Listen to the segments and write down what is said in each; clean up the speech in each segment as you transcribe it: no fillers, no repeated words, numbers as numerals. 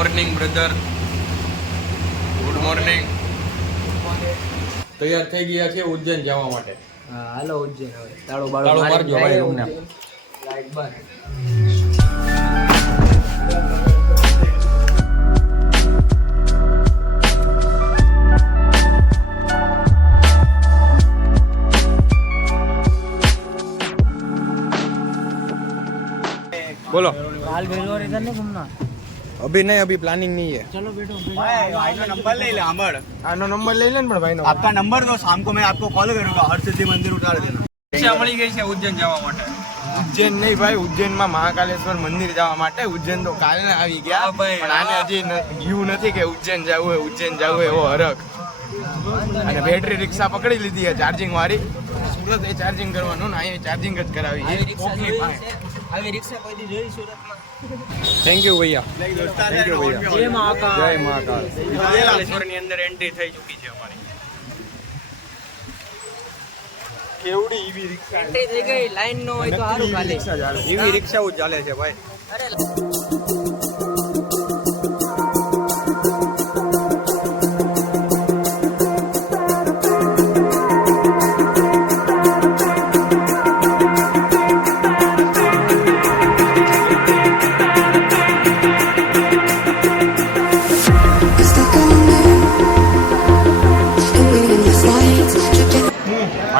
Morning brother, good morning. તૈયાર થઈ ગયા છે ઉજ્જૈન જવા માટે. હા હાલો ઉજ્જૈન હવે. તાળો મારજો ભાઈ રૂમને. લાઈટ બંધ. बोलो. काल बेलवर इधर नहीं घूमना. अभी नहीं, अभी प्लानिंग नहीं है. चलो बैठो. भाई का नंबर ले ले अमर. આનો નંબર લઈ લે ને પણ ભાઈનો. आपका नंबर दो, शाम को मैं आपको कॉल करूंगा. हर सिद्धि मंदिर उतार देना. રિક્ષા મળી ગઈ છે ઉજ્જૈન જવા માટે. ઉજ્જૈન નહીં ભાઈ, ઉજ્જૈનમાં મહાકાલેશ્વર મંદિર જવા માટે. ઉજ્જૈન તો કાલે આવી ગયા, હા ભાઈ. પણ આને હજી ગયું નથી કે ઉજ્જૈન જવું હોય, ઉજ્જૈન જવું હોય એવો હરખ. અને બેટરી રિક્ષા પકડી લીધી છે ચાર્જિંગ વાળી. સુરત એ ચાર્જિંગ કરવાનું ને અહીંયા ચાર્જિંગ જ કરાવી છે. આવી રિક્ષા કોઈ દી જોઈ સુરતમાં? Thank you Bhaiya. Thank you भैया. જય મહાકાલ. જય મહાકાલ. મહાકાલેશ્વરની અંદર એન્ટ્રી થઈ ચૂકી છે અમારી. કેવડી ઈવી રિક્ષા એન્ટ્રી થઈ ગઈ. લાઈન નો હોય તો સારું કાલે. એવી રિક્ષાઓ જ ચાલે છે ભાઈ. અરે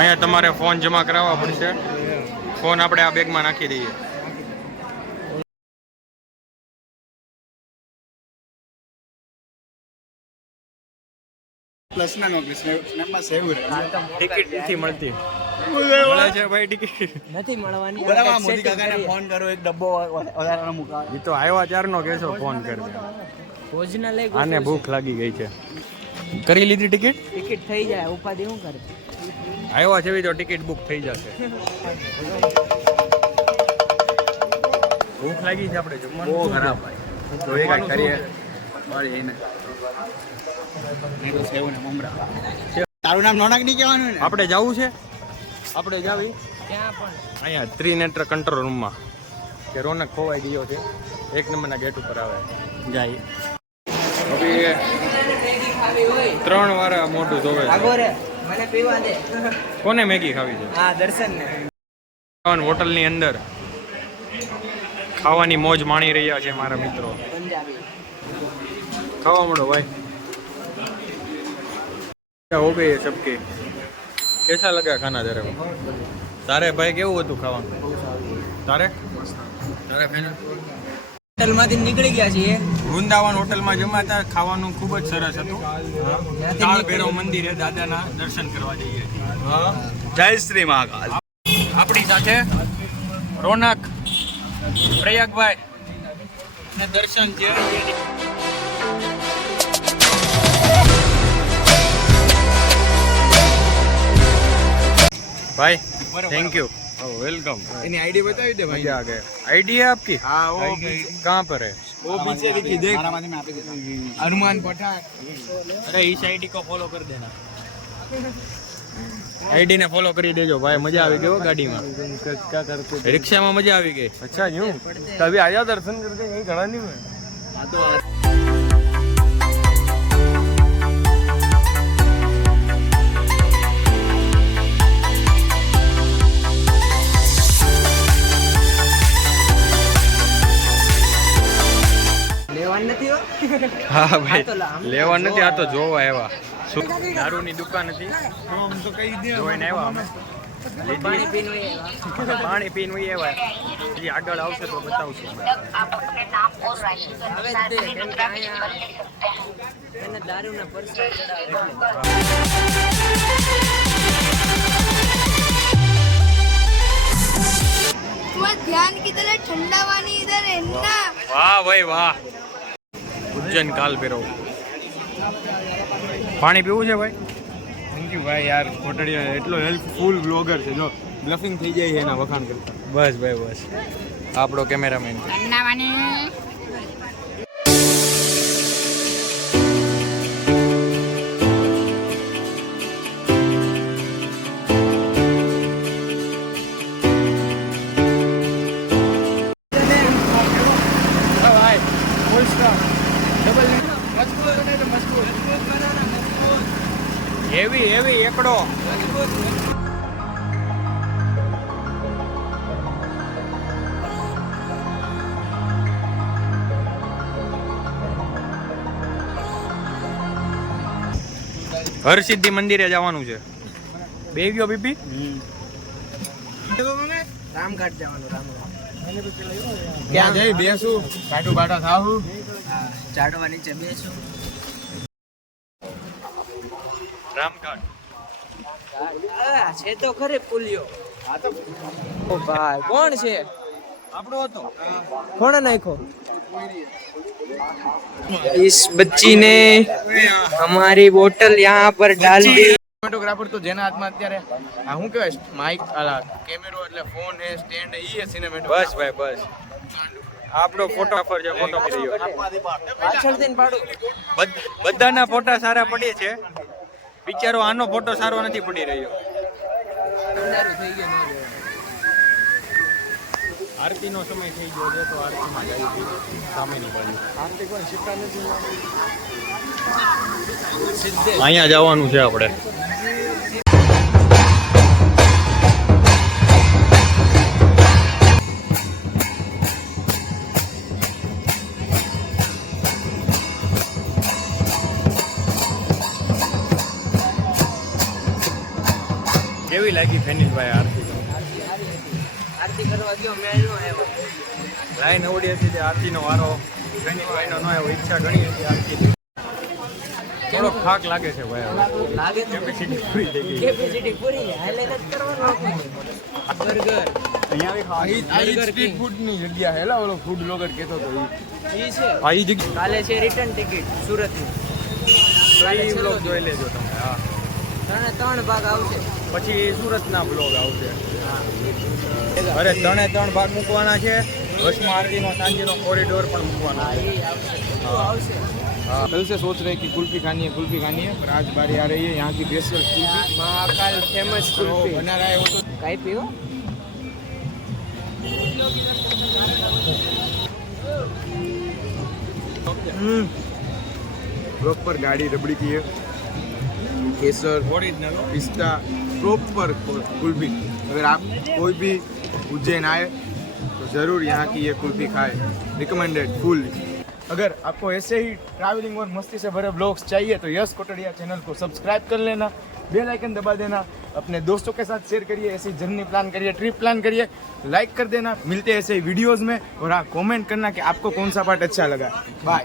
અહીંયા તમારે ફોન જમા કરાવવા પડશે. ફોન આપણે આ બેગમાં નાખી દઈએ. प्लस ना नो स्नैप में सेव है. ટિકિટ નથી મળતી. મળે છે ભાઈ ટિકિટ. નથી મળવાની. बराबर मोदी काका ने फोन करो, एक डब्बो વધારાનો મુકા. એ તો આવ્યા ચારનો કેસો ફોન કરી. ભોજનાલય આને ભૂખ લાગી ગઈ છે. કરી લીધી ટિકિટ? ટિકિટ થઈ જાય. ઉપાધિ શું કરે? આવ્યા છે તો ટિકિટ બુક થઈ જશે. ભૂખ લાગી છે આપણે જમવાનું. બહુ ખરાબ ભાઈ. તો એ કાંઈ કરીએ. મારી એને નહીં તો સેવ ને મમરા. તારું નામ નોનાક નહીં કહેવાનું ને. આપણે જવું છે. આપણે જાવી ત્યાં પણ અહીંયા ત્રિનેત્ર કંટ્રોલ રૂમમાં કે રોનક ખોવાઈ ગયો છે. 1 નંબરના ગેટ ઉપર આવે જાય. હવે 3 વાર મોઢું ધોવે છે. આગો રે મને પીવા દે. કોને મેગી ખાવી છે? હા દર્શન ને. હોટલની અંદર ખાવાની મોજ માણી રહ્યા છે મારા મિત્રો. પંજાબી ખાવા મળો ભાઈ. हो गई है सबके. कैसा लगा खाना तेरे को? तारे भाई કેવું હતું ખાવાનું? તારે ફાઇનલ. હોટલમાંથી નીકળી ગયા છીએ. વૃંદાવન હોટલમાં જમાતા ખાવાનું ખૂબ જ સરસ હતું. કાળ ભૈરવ મંદિરે દાદાના દર્શન કરવા જઈએ. જય શ્રી મહાકાલ. આપણી સાથે રોનક, પ્રયાગભાઈ ને દર્શન છે. भाई thank you. Welcome. Any ID બતાવી દે ભાઈ. मजा आ गया. आईडी है आपकी? હા ઓ कहाँ पर है? ઓ પીછે देखी देख. મારામાંથી મેં આપી દેતા. હનુમાન પઠાણ. अरे इस आईडी को फॉलो कर देना. आईडी ने फॉलो કરી દેજો ભાઈ. મજા આવી ગઈ હો ગાડીમાં. क्या करते? રિક્ષામાં મજા આવી ગઈ. अच्छा यूं तभी आजा दर्शन करके यहीं खड़ा नहीं हुए. લેવાનું નથી હો. હા ભાઈ આ તો આમ લેવા નથી, આ તો જોવા આવ્યા. શું દારૂની દુકાન હતી हम तो कही दे. જોઈને આવ્યા અમે. પાણી પીને વહી આવ્યા. પાણી પીને વહી આવ્યા. હજી આગળ આવશે તો બતાવશું. હવે જ દે કેમ કે અહીંયા એને દારૂના પરસાદ ચડાવે એટલે. तुम्हारा ध्यान की तरह ठंडा पानी इधर है ना. વાહ ભાઈ વાહ. ઉજ્જૈન કાલ ભૈરવ. પાણી પીવું છે ભાઈ? થેન્ક યુ ભાઈ યાર. કોટડીઓ એટલો હેલ્પફુલ બ્લોગર છે. જો બ્લફિંગ થઈ જાય છે એના વખાણ કરતા. બસ ભાઈ બસ. આપણો કેમેરામેન. ठंडा पानी. પકડો. હરસિદ્ધિ મંદિરે જવાનું છે. બે ગયો બીબી. રામઘાટ જવાનું રામઘાટ ક્યાં જઈ બેસું કાટુ બાટા થાવું ચાડવા નીચે બેસું. રામઘાટ. છે તો ખરી પુલિયો. ઓ ભાઈ કોણ છે? આપણો હતો. કોણે નાખ્યો? इस बच्ची ने हमारी बोतल यहाँ पर डाल दी. સિનેમેટોગ્રાફર તો જેના હાથમાં અત્યારે આ શું કહેવાય માઇક આલા કેમેરો એટલે ફોન હે સ્ટેન્ડ હે ઈ હે સિનેમેટોગ્રાફર. બસ ભાઈ બસ. આપણો ફોટોગ્રાફર છે. ફોટો પડી ગયો. પાછળથી પાડું. બધાના ફોટા સારા પડે છે. બિચારો આનો ફોટો સારો નથી પડી રહ્યો. અંધારું થઈ ગયું ન જોયું. આરતીનો સમય થઈ ગયો છે તો આરતીમાં જવું જોઈએ સામેની બાજુ. અહીંયા જવાનું છે આપણે. કેવી લાગી ફેનિલભાઈ આરતી? આરતી કરવા ગયો મેં નો આવ્યો. લાઈન અવડી હતી તે આરતીનો વારો ફેનિલભાઈનો ન આવ્યો. ઈચ્છા ઘણી હતી આરતીની. થોડોક થાક લાગે છે ભાઈ. લાગે તો કેપેસિટી પૂરી થઈ ગઈ. કેપેસિટી પૂરી છે. હાલે નથી કરવાનું. બર્ગર આ સ્ટ્રીટ ફૂડ ની જગ્યા હેલા ઓલો ફૂડ બ્લોગર કહેતો હતો ઈ છે. આ ઈ જગ્યા કાલે છે રિટર્ન ટિકિટ સુરતની. કાલે ઈ છેલ્લો બ્લોગ દિવસ. જોઈ લેજો તમે. હા. 3 ભાગ આવશે. પછી સુરતના બ્લોગ આવશે. અરે 3 ભાગ મૂકવાના છે. બસમાં આરતીનો સાંજનો કોરિડોર પણ મૂકવાનો હા છે. એ આવશે. શું આવશે? कल से सोच रहे कि कुल्फी खानी है पर आज बारी आ रही है यहाँ की स्पेशल कुल्फी महाकाल फेमस तो कुल्फी. बना रहा है वो तो કાઈ પીવો? प्रॉपर गाड़ी रबड़ी की है केसर ઓરિજિનલ पिस्ता प्रॉपर कुल्फी. अगर आप कोई भी उज्जैन आए तो ज़रूर यहाँ की ये कुल्फी खाए. Recommended full. अगर आपको ऐसे ही ट्रैवलिंग और मस्ती से भरे ब्लॉग्स चाहिए तो यस कोटड़िया चैनल को सब्सक्राइब कर लेना. बेल आइकन दबा देना. अपने दोस्तों के साथ शेयर करिए. ऐसी जर्नी प्लान करिए, ट्रिप प्लान करिए. लाइक कर देना. मिलते हैं ऐसे ही वीडियोज़ में. और हाँ, कमेंट करना कि आपको कौन सा पार्ट अच्छा लगा. बाय.